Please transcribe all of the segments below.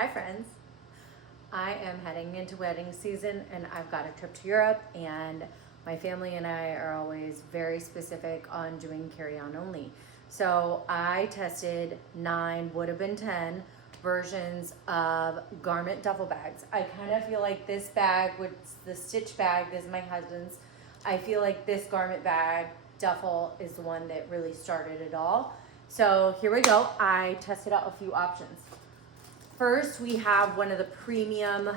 Hi friends, I am heading into wedding season and I've got a trip to Europe, and my family and I are always very specific on doing carry-on only. So I tested 9, would have been 10 versions of garment duffel bags. I kind of feel like this bag, with the stitch bag, this is my husband's. I feel like this garment bag duffel is the one that really started it all. So here we go. I tested out a few options. First, we have one of the premium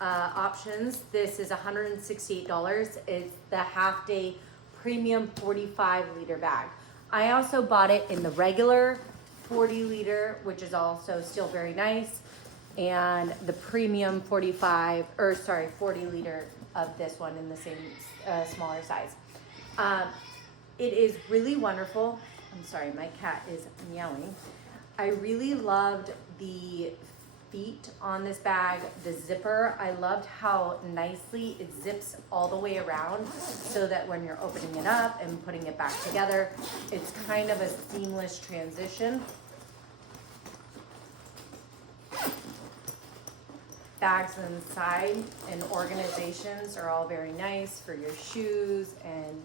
options. This is $168. It's the Halfday Premium 45-liter bag. I also bought it in the regular 40-liter, which is also still very nice, and the premium 40-liter of this one in the same smaller size. It is really wonderful. I'm sorry, my cat is meowing. I really loved the feet on this bag, the zipper. I loved how nicely it zips all the way around, so that when you're opening it up and putting it back together, it's kind of a seamless transition. Bags inside and organizations are all very nice for your shoes, and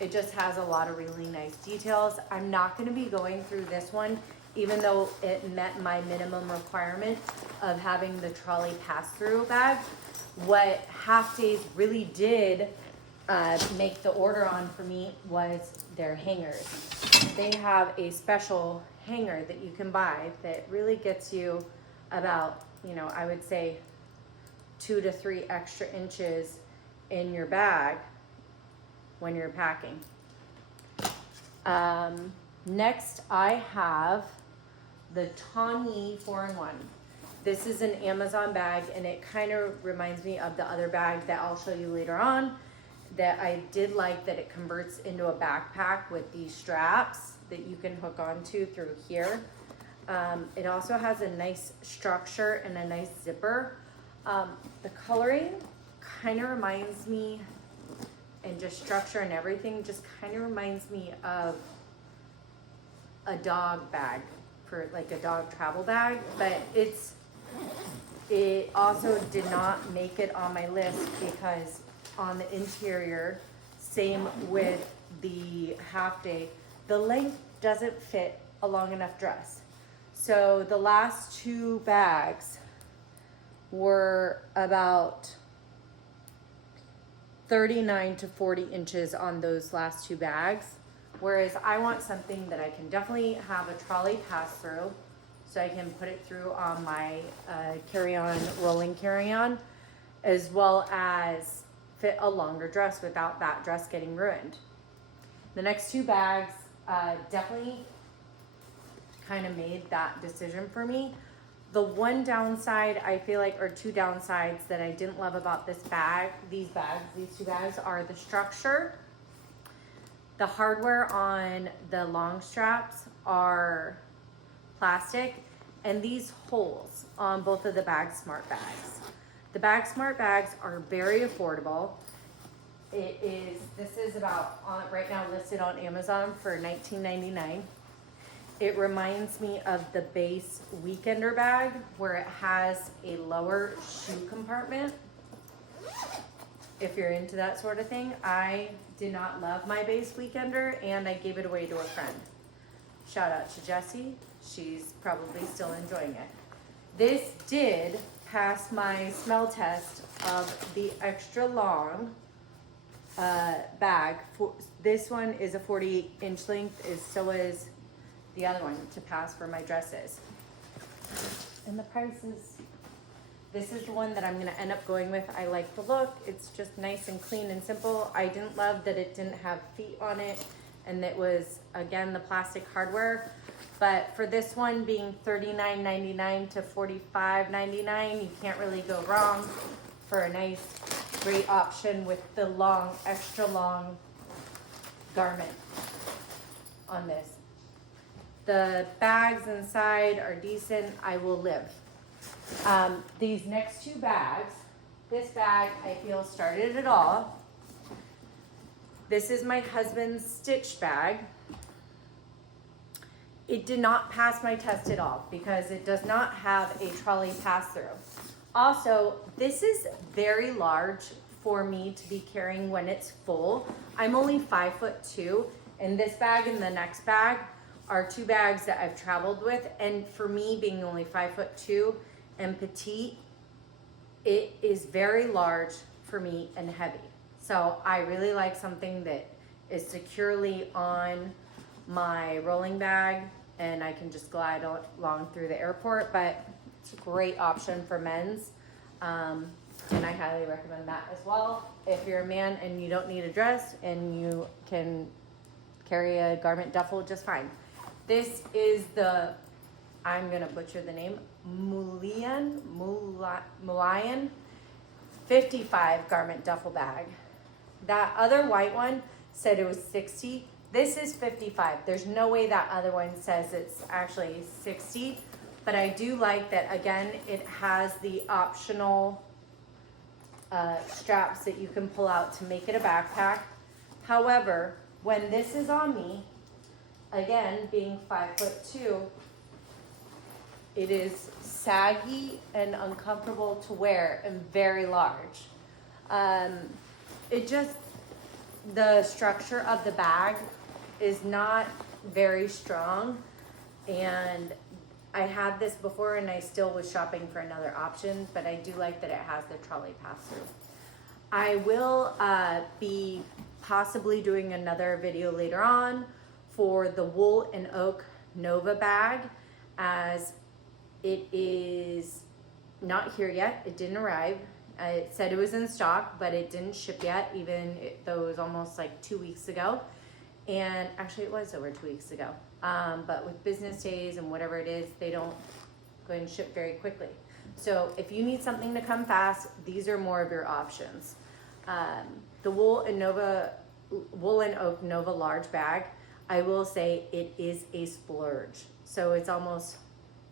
it just has a lot of really nice details. I'm not going to be going through this one, even though it met my minimum requirement of having the Trolley Pass-Through bag. What Halfdays really did make the order on for me was their hangers. They have a special hanger that you can buy that really gets you about, I would say 2 to 3 extra inches in your bag when you're packing. Next, I have the Tonyeee 4-in-1. This is an Amazon bag, and it kind of reminds me of the other bag that I'll show you later on, that I did like that it converts into a backpack with these straps that you can hook onto through here. It also has a nice structure and a nice zipper. The coloring kind of reminds me, and just structure and everything, just kind of reminds me of a dog bag, for like a dog travel bag, but it also did not make it on my list because on the interior, same with the Halfday, the length doesn't fit a long enough dress. So the last 2 bags were about 39 to 40 inches on those last 2 bags. Whereas I want something that I can definitely have a trolley pass-through, so I can put it through on my carry-on, rolling carry-on, as well as fit a longer dress without that dress getting ruined. The next 2 bags definitely kind of made that decision for me. The one downside I feel like, or 2 downsides that I didn't love about this bag, these 2 bags, are the structure. The hardware on the long straps are plastic, and these holes on both of the BAGSMART bags. The BAGSMART bags are very affordable. This is about, right now listed on Amazon for $19.99. It reminds me of the BEIS Weekender bag, where it has a lower shoe compartment. If you're into that sort of thing. I did not love my BEIS Weekender, and I gave it away to a friend. Shout out to Jessie. She's probably still enjoying it. This did pass my smell test of the extra long bag. This one is a 48-inch length, so is the other one to pass for my dresses. And the prices. This is the one that I'm going to end up going with. I like the look. It's just nice and clean and simple. I didn't love that it didn't have feet on it, and it was, again, the plastic hardware. But for this one being $39.99 to $45.99, you can't really go wrong for a nice, great option with the long, extra long garment on this. The bags inside are decent. I will live. These next 2 bags, this bag I feel started it all. This is my husband's stitch bag. it did not pass my test at all because it does not have a trolley pass-through. Also, this is very large for me to be carrying when it's full. I'm only 5'2", and this bag and the next bag are two bags that I've traveled with. And for me, being only 5'2" and petite, it is very large for me and heavy. So I really like something that is securely on my rolling bag and I can just glide along through the airport, but it's a great option for men's. And I highly recommend that as well. If you're a man and you don't need a dress and you can carry a garment duffel just fine. This is the, I'm gonna butcher the name, Mulian 55 garment duffel bag. That other white one said it was 60. This is 55. There's no way that other one says it's actually 60, but I do like that, again, it has the optional straps that you can pull out to make it a backpack. However, when this is on me, again, being 5'2", it is saggy and uncomfortable to wear and very large. The structure of the bag is not very strong, and I had this before and I still was shopping for another option, but I do like that it has the trolley pass-through. I will be possibly doing another video later on for the Wool and Oak Nova bag, as it is not here yet. It didn't arrive. It said it was in stock, but it didn't ship yet, even though it was almost like 2 weeks ago. And actually it was over 2 weeks ago. But with business days and whatever it is, they don't go ahead and ship very quickly. So if you need something to come fast, these are more of your options. The Wool and Oak Nova large bag, I will say it is a splurge. So it's almost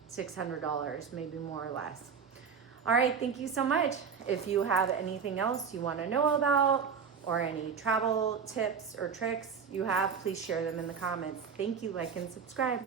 $600, maybe more or less. All right, thank you so much. If you have anything else you want to know about or any travel tips or tricks you have, please share them in the comments. Thank you, like and subscribe.